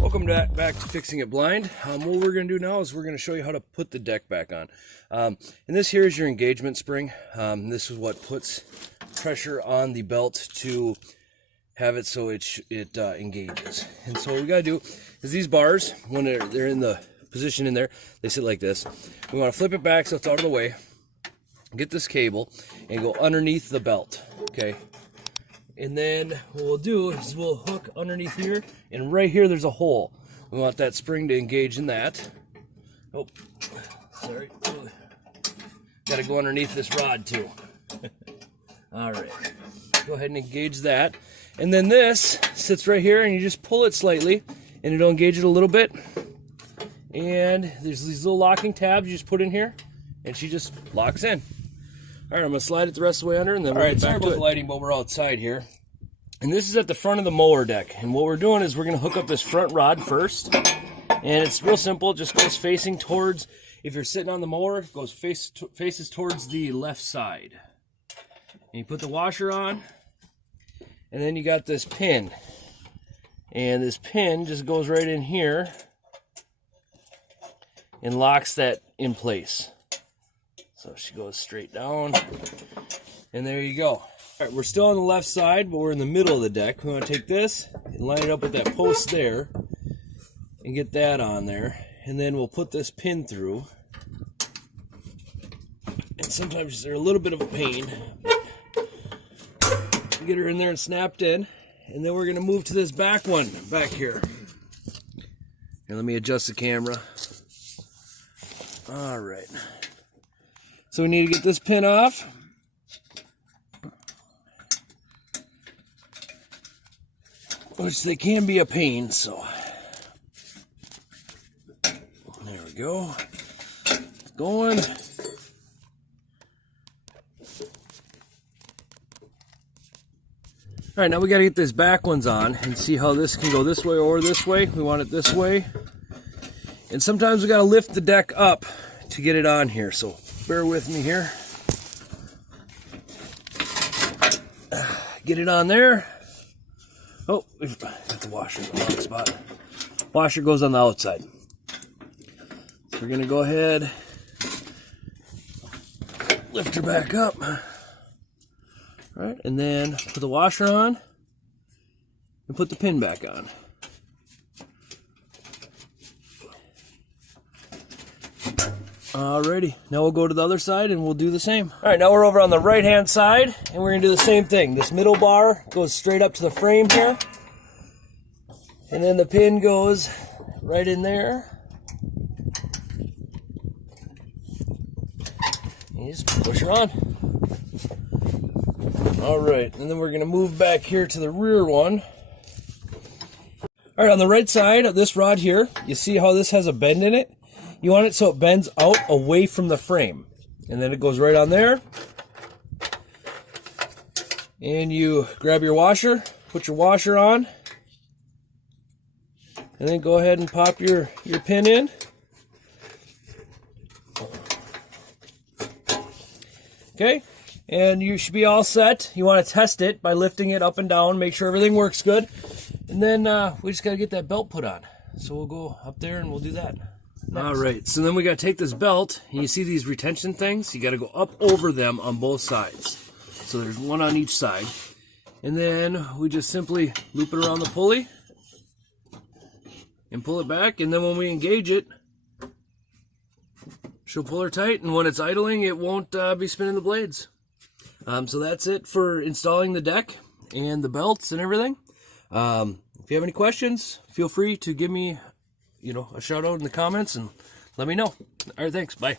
Welcome back to Fixing It Blind. What we're going to do now is we're going to show you how to put the deck back on. And this here is your engagement spring. This is what puts pressure on the belt to have it so it engages. And so what we got to do is these bars, when they're in the position in there, they sit like this. We want to flip it back so it's out of the way. Get this cable and go underneath the belt. Okay. And then what we'll do is we'll hook underneath here, and right here there's a hole. We want that spring to engage in that. Oh, sorry. Got to go underneath this rod too. All right. Go ahead and engage that. And then this sits right here, and you just pull it slightly, and it'll engage it a little bit. And there's these little locking tabs you just put in here, and she just locks in. All right, I'm going to slide it the rest of the way under, and then we'll get back to it. All right, sorry about the lighting, but we're outside here. And this is at the front of the mower deck. And what we're doing is we're going to hook up this front rod first. And it's real simple. It just goes facing towards, if you're sitting on the mower, it goes faces towards the left side. And you put the washer on, and then you got this pin. And this pin just goes right in here and locks that in place. So she goes straight down, and there you go. All right, we're still on the left side, but we're in the middle of the deck. We want to take this and line it up with that post there and get that on there. And then we'll put this pin through. And sometimes they're a little bit of a pain. Get her in there and snapped in. And then we're going to move to this back one back here. And let me adjust the camera. All right. So we need to get this pin off. Which they can be a pain, so. There we go. It's going. Alright, now we got to get these back ones on and see how this can go this way or this way. We want it this way. And sometimes we got to lift the deck up to get it on here, so bear with me here. Get it on there. Oh, we've got the washer in the wrong spot. Washer goes on the outside. So we're going to go ahead, lift her back up. All right, and then put the washer on and put the pin back on. Alrighty, now we'll go to the other side and we'll do the same. Alright, now we're over on the right hand side and we're going to do the same thing. This middle bar goes straight up to the frame here. And then the pin goes right in there. And you just push her on. Alright, and then we're going to move back here to the rear one. Alright, on the right side of this rod here, you see how this has a bend in it? You want it so it bends out away from the frame. And then it goes right on there. And you grab your washer, put your washer on. And then go ahead and pop your pin in. Okay, and you should be all set. You want to test it by lifting it up and down, make sure everything works good. And then we just got to get that belt put on. So we'll go up there and we'll do that. Next. All right, so then we got to take this belt, and you see these retention things? You got to go up over them on both sides. So there's one on each side. And then we just simply loop it around the pulley and pull it back. And then when we engage it, she'll pull her tight. And when it's idling, it won't be spinning the blades. So that's it for installing the deck and the belts and everything. If you have any questions, feel free to give me a shout out in the comments and let me know. All right, thanks. Bye.